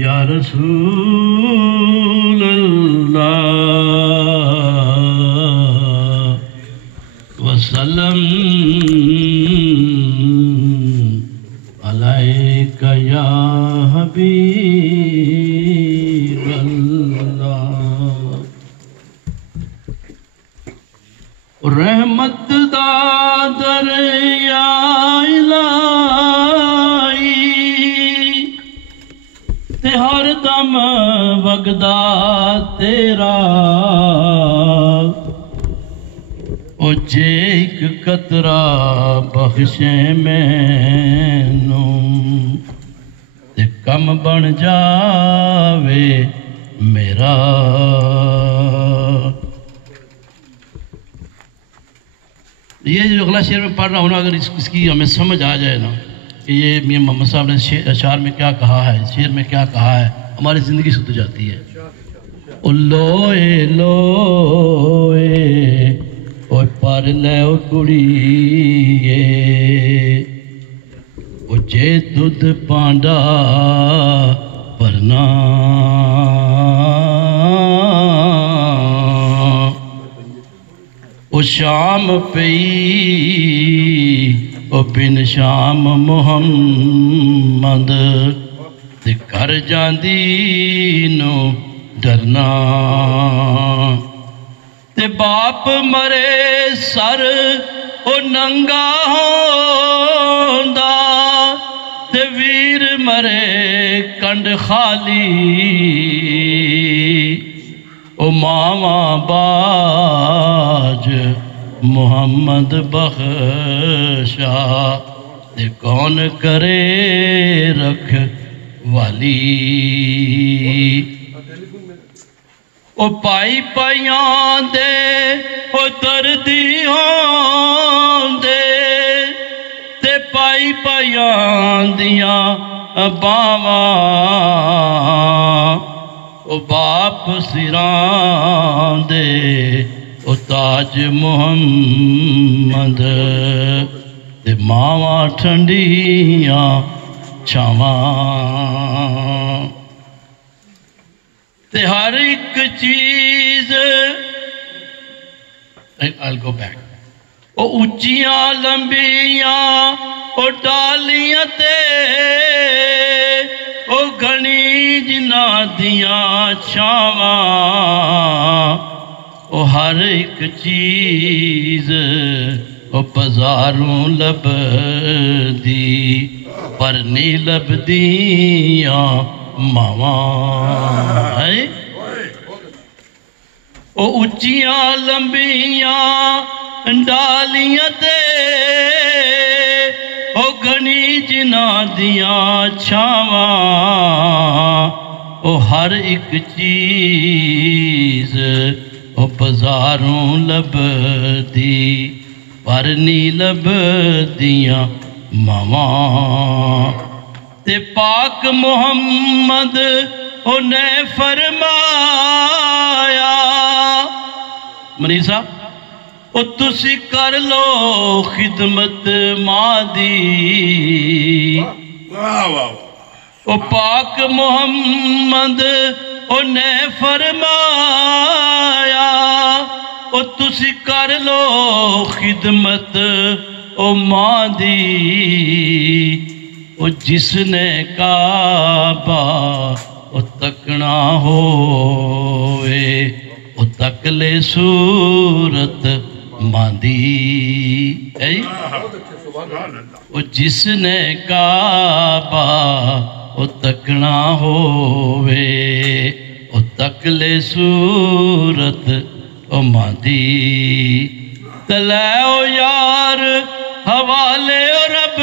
یا رسول اللہ وسلم علیک یا حبیب اللہ رحمت دا دریا الہی تے ہر دم وگدا تیرا او جے ایک قطرہ بخشے مینوں تے کم بن جاوے میرا یہ جو اگلا شعر میں پڑھ رہا ہوں نا اگر اس کی ہمیں سمجھ آ جائے نا کہ یہ میاں محمد صاحب نے اشعار میں کیا کہا ہے شعر میں کیا کہا ہے ہماری زندگی ستر جاتی ہے لوئے لوئے اوہ پر لے او کڑیے او جے دودھ پانڈا پرنا او شام پئی او بن شام محمد تے کر جاندی نو ڈرنا تے باپ مرے سر او ننگا ہوندا تے ویر مرے کنڈ خالی او ماما باج محمد بخشا تے کون کرے رکھ والی او پائی پائیاں دے او دردی ہون دے تے پائی پائیاں دیاں باواں او باپ سران دے او تاج محمد تے ماواں ٹھنڈیاں چھاواں تے ہر ایک چیز I'll go back او اچیاں لمبیاں او ڈالیاں تے او گھنی جنہ دیاں چھاواں او ہر ایک چیز او بازاروں لب دی پر نہیں لب دیاں ماواں او اچیاں لمبیاں ڈالیاں تے او گھنی جنہ دیاں چھاواں او ہر ایک چیز او بازاروں لب دی پر نہیں لب دیاں ماواں تے پاک محمد نے فرمایا منیر صاحب او تسی کر لو خدمت ماں دی او پاک محمد نے فرمایا او تسی کر لو خدمت او ماں دی او جس نے کعبہ او تکنا ہوئے او تک لے صورت ماندی او جس نے کعبہ او تکنا ہوئے او تک لے صورت او ماندی تلے او یار حوالے او رب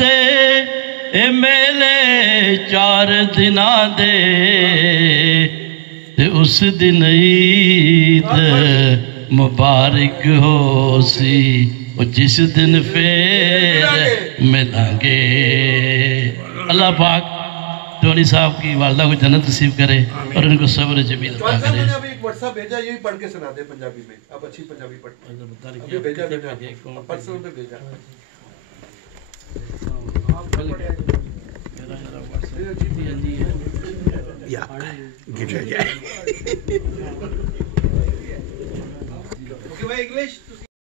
دے اے میلے 4 دنہ دے تے اس دن عید مبارک ہو سی جس دن پھر ملیں گے. اللہ پاک ٹونی صاحب کی والدہ کو جنت نصیب کرے اور ان کو صبر جمیل عطا کرے. میں نے ابھی ایک واٹس ایپ بھیجا, یہی پڑھ کے سنا دے پنجابی میں. آپ اچھی پنجابی پڑھتے ہیں. ابھی بھیجا پرسنل پہ بھیجا. Yeah, give it a Okay, by English.